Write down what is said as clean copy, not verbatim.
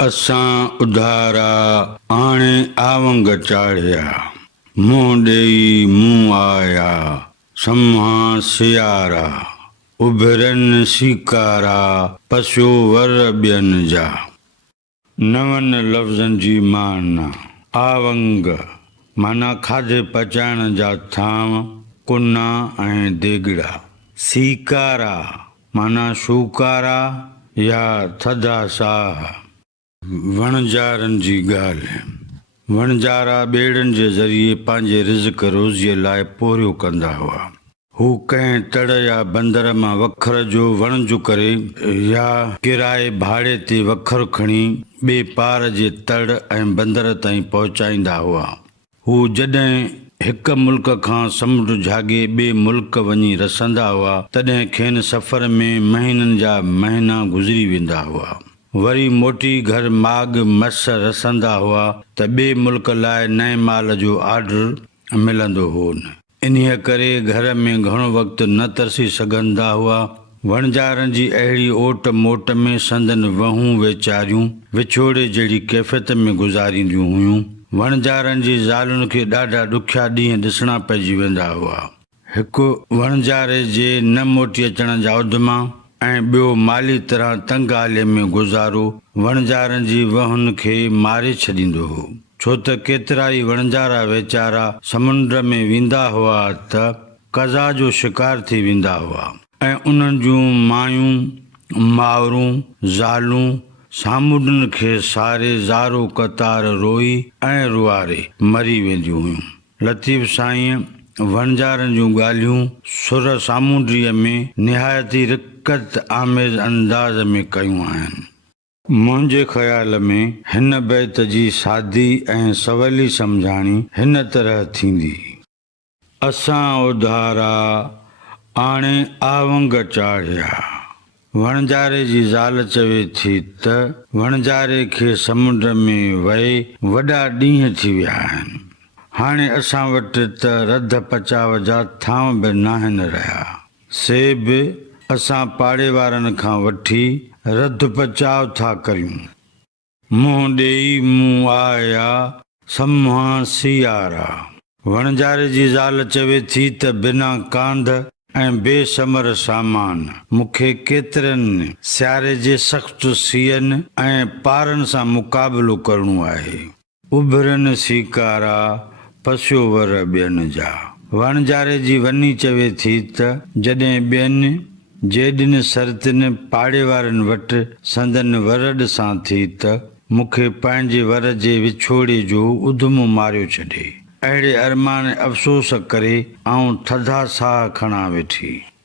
असां उधारा आणे आवंग चाढ़िया, मुंह ॾेई मुंह आया, सम्हा सियारा, उभरन सीकारा, पसो वर ॿियनि जा। नवनि लफ़्ज़नि जी माना। आवंग माना खाधे पचाइण जा थांव, कुना ऐं देगिड़ा। सीकारा माना शूकारा या थधा साह। वणजारनि जी ॻाल्हि। वणजारा ॿेड़नि जे ज़रिए पंहिंजे रिज़्क़ रोज़ीअ लाइ पोरियो कंदा हुआ। हू कंहिं तड़ या बंदर मां वखर जो वणजु करे या किराए भाड़े ते वखर खणी ॿिए पार जे तड़ ऐं बंदर ताईं पहुचाईंदा हुआ। हू जॾहिं हिक मुल्क खां समुंड झागे ॿिए मुल्क वञी रसंदा हुआ तॾहिं खेनि सफ़र में महीननि जा महीना गुज़री वेंदा हुआ। वरी मोटी घर माग मस रसंदा हुआ त ॿिए मुल्क लाइ नए माल जो ऑर्डर मिलंदो हो। इन्हीअ करे घर में घणो वक़्तु न तरसी सघंदा हुआ। वणजारनि जी अहिड़ी ओट मोट में संदन वहूं वेचारियूं विछोड़े जहिड़ी कैफ़ियत में गुज़ारींदियूं हुयूं। वणजारनि जी ज़ालुनि खे ॾाढा ॾुखिया ॾींहं ॾिसणा पइजी वेंदा हुआ। हिकु वणजारे जे न मोटी अचण जा उदमा ऐं ॿियो माली तरह तंग हालीअ में गुज़ारो वणजारनि जी वहुनि खे मारे छॾींदो हो। छो त केतिरा ई वणजारा वीचारा समुंड में वेंदा हुआ त क़ज़ा जो शिकार थी वेंदा हुआ ऐं उन्हनि जूं मायूं, मावरूं, ज़ालूं सामुंडनि खे सारे ज़ारो कतार रोई ऐं रुआरे मरी वेंदियूं हुयूं। लतीफ़ साईं वणजारनि जूं ॻाल्हियूं सुर सामूंडीअ में निहायती रिक़त आमेज़ अंदाज़ में कयूं आहिनि। मुंहिंजे ख़्याल में हिन बैत जी सादी ऐं सवली सम्झाणी हिन तरह थींदी। असां उधारा आणे आवंग चाढ़िया। वणजारे जी ज़ाल चवे थी त वणजारे खे समुंड में वहे वॾा ॾींहं थी विया आहिनि। हाणे असां वटि त रध पचाव जा थांव बि नाहिनि रहिया। से बि असां पाड़े वारनि खां वठी रध पचाव था करियूं। मुंह ॾेई मुंह आया, सम्हा सियारा। वणजारे जी ज़ाल चवे थी त बिना कांध ऐं बेसमर सामान मूंखे केतिरनि सियारे जे सख़्तु सीअनि ऐं पारनि सां मुक़ाबिलो करणो आहे। उभरनि सीकारा, पसियो वर ॿियनि जा। वणजारे जी वनी चवे थी त जॾहिं ॿियनि जेॾिन सरतिन पाड़े वारनि वटि संदन वर ॾिसां थी त मूंखे पंहिंजे वर जे विछोड़े जो उधमो मारियो छॾे। अहिड़े अरमान अफ़सोस करे आऊं थधा साह खणा वेठी।